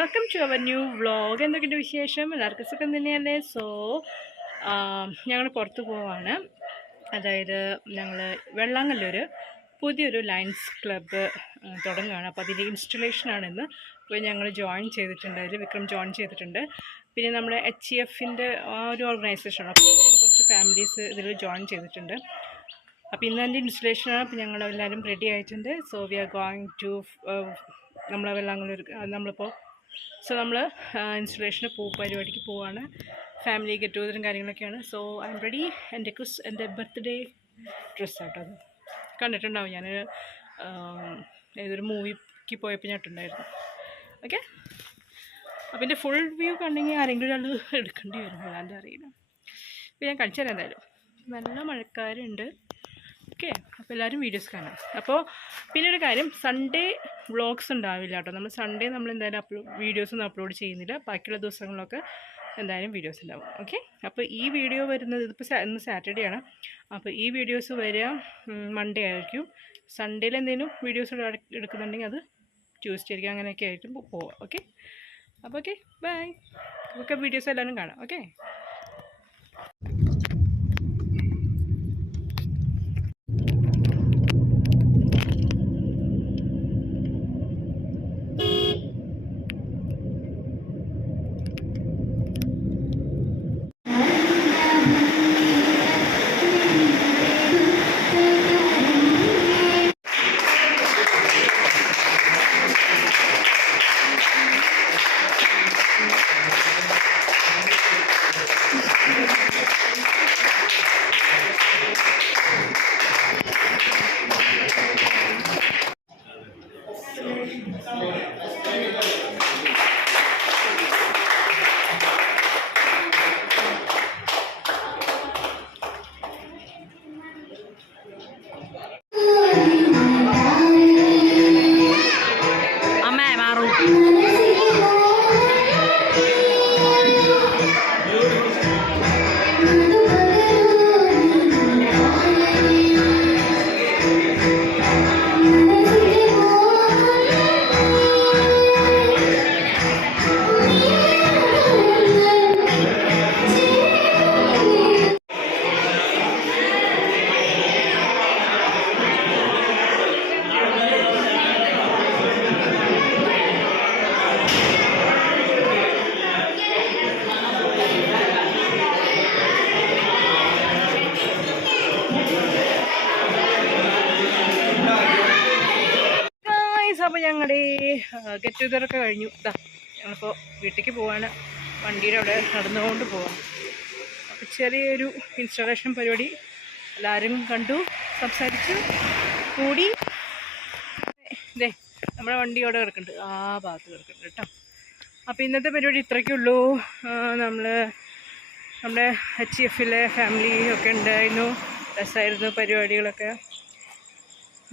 Welcome to our new vlog. എന്തൊക്കെയുണ്ട് വിശേഷം? എല്ലാവർക്കും സുഖം തന്നെയല്ലേ? സോ ഞങ്ങൾ പുറത്ത് പോവാണ്. അതായത് ഞങ്ങൾ വെള്ളാങ്ങല്ലൊരു പുതിയൊരു ലയൺസ് ക്ലബ്ബ് തുടങ്ങുകയാണ്. അപ്പോൾ അതിൻ്റെ ഇൻസ്റ്റലേഷനാണ് ഇന്ന്. അപ്പോൾ ഞങ്ങൾ ജോയിൻ ചെയ്തിട്ടുണ്ട്. അതിൽ വിക്രം ജോയിൻ ചെയ്തിട്ടുണ്ട്. പിന്നെ നമ്മുടെ HEFൻ്റെ ആ ഒരു ഓർഗനൈസേഷനാണ്. അപ്പോൾ കുറച്ച് ഫാമിലീസ് ഇതിൽ ജോയിൻ ചെയ്തിട്ടുണ്ട്. അപ്പോൾ ഇന്ന് എൻ്റെ ഇൻസ്റ്റലേഷനാണ്. അപ്പോൾ ഞങ്ങളെല്ലാവരും റെഡി ആയിട്ടുണ്ട്. So we are going to നമ്മളെ വെള്ളാങ്ങല്ലൂർ നമ്മളിപ്പോൾ നമ്മൾ ഇൻസ്റ്റലേഷന് പരിപാടിക്ക് പോവുകയാണ്. ഫാമിലി ഗെറ്റ് ടുഗദറും കാര്യങ്ങളൊക്കെയാണ്. So I am ready. എൻ്റെ ബർത്ത്ഡേ ഡ്രസ്സാട്ടോ അത്. കണ്ടിട്ടുണ്ടാവും, ഞാൻ ഏതൊരു മൂവിക്ക് പോയപ്പോൾ ഞാൻ ഇട്ടുണ്ടായിരുന്നു. ഓക്കെ, അപ്പോൾ എൻ്റെ ഫുൾ വ്യൂ കണ്ടെങ്കിൽ ആരെങ്കിലും ഒരാൾ എടുക്കേണ്ടി വരും, അല്ലാണ്ട് അറിയില്ല. അപ്പോൾ ഞാൻ കാണിച്ചു തരാം. എന്തായാലും നല്ല മഴക്കാരുണ്ട്. ഓക്കെ, അപ്പോൾ എല്ലാവരും വീഡിയോസ് കാണാം. അപ്പോൾ പിന്നെ ഒരു കാര്യം, സൺഡേ വ്ളോഗ്സ് ഉണ്ടാവില്ല കേട്ടോ. നമ്മൾ സൺഡേ നമ്മൾ എന്തായാലും വീഡിയോസൊന്നും അപ്ലോഡ് ചെയ്യുന്നില്ല. ബാക്കിയുള്ള ദിവസങ്ങളിലൊക്കെ എന്തായാലും വീഡിയോസ് ഉണ്ടാവും. ഓക്കെ, അപ്പോൾ ഈ വീഡിയോ വരുന്നത് ഇതിപ്പോൾ ഇന്ന് സാറ്റർഡേ ആണ്. അപ്പോൾ ഈ വീഡിയോസ് വരിക മൺഡേ ആയിരിക്കും. സൺഡേയിൽ എന്തെങ്കിലും വീഡിയോസ് എടുക്കുന്നുണ്ടെങ്കിൽ അത് ട്യൂസ്ഡേ ആയിരിക്കും. അങ്ങനെയൊക്കെ ആയിട്ടും പോവാം. ഓക്കെ, അപ്പോൾ ഓക്കെ, ബൈ. ഒക്കെ വീഡിയോസ് എല്ലാവരും കാണാം. ഓക്കെ. അപ്പോൾ ഞങ്ങളുടെ ഗെറ്റ് ടുഗദറൊക്കെ കഴിഞ്ഞു. ഇതാ ഞങ്ങളിപ്പോൾ വീട്ടിലേക്ക് പോവാണ്. വണ്ടിയുടെ അവിടെ നടന്നുകൊണ്ട് പോവാം. അപ്പോൾ ചെറിയൊരു ഇൻസ്റ്റലേഷൻ പരിപാടി എല്ലാവരും കണ്ടു, സംസാരിച്ചു, കൂടി. ഇതേ നമ്മുടെ വണ്ടി അവിടെ കിടക്കുന്നുണ്ട്, ആ ഭാഗത്ത് കിടക്കുന്നുണ്ട് കേട്ടോ. അപ്പോൾ ഇന്നത്തെ പരിപാടി ഇത്രയ്ക്കുള്ളൂ. നമ്മുടെ HEFലെ ഫാമിലി ഒക്കെ ഉണ്ടായിരുന്നു, രസമായിരുന്നു പരിപാടികളൊക്കെ.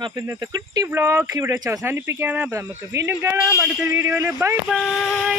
അപ്പോൾ ഇന്നത്തെ കുട്ടി വ്ളോഗ് ഇവിടെ വെച്ച് അവസാനിപ്പിക്കുകയാണ്. അപ്പോൾ നമുക്ക് വീണ്ടും കാണാം അടുത്ത വീഡിയോയിൽ. Bye bye.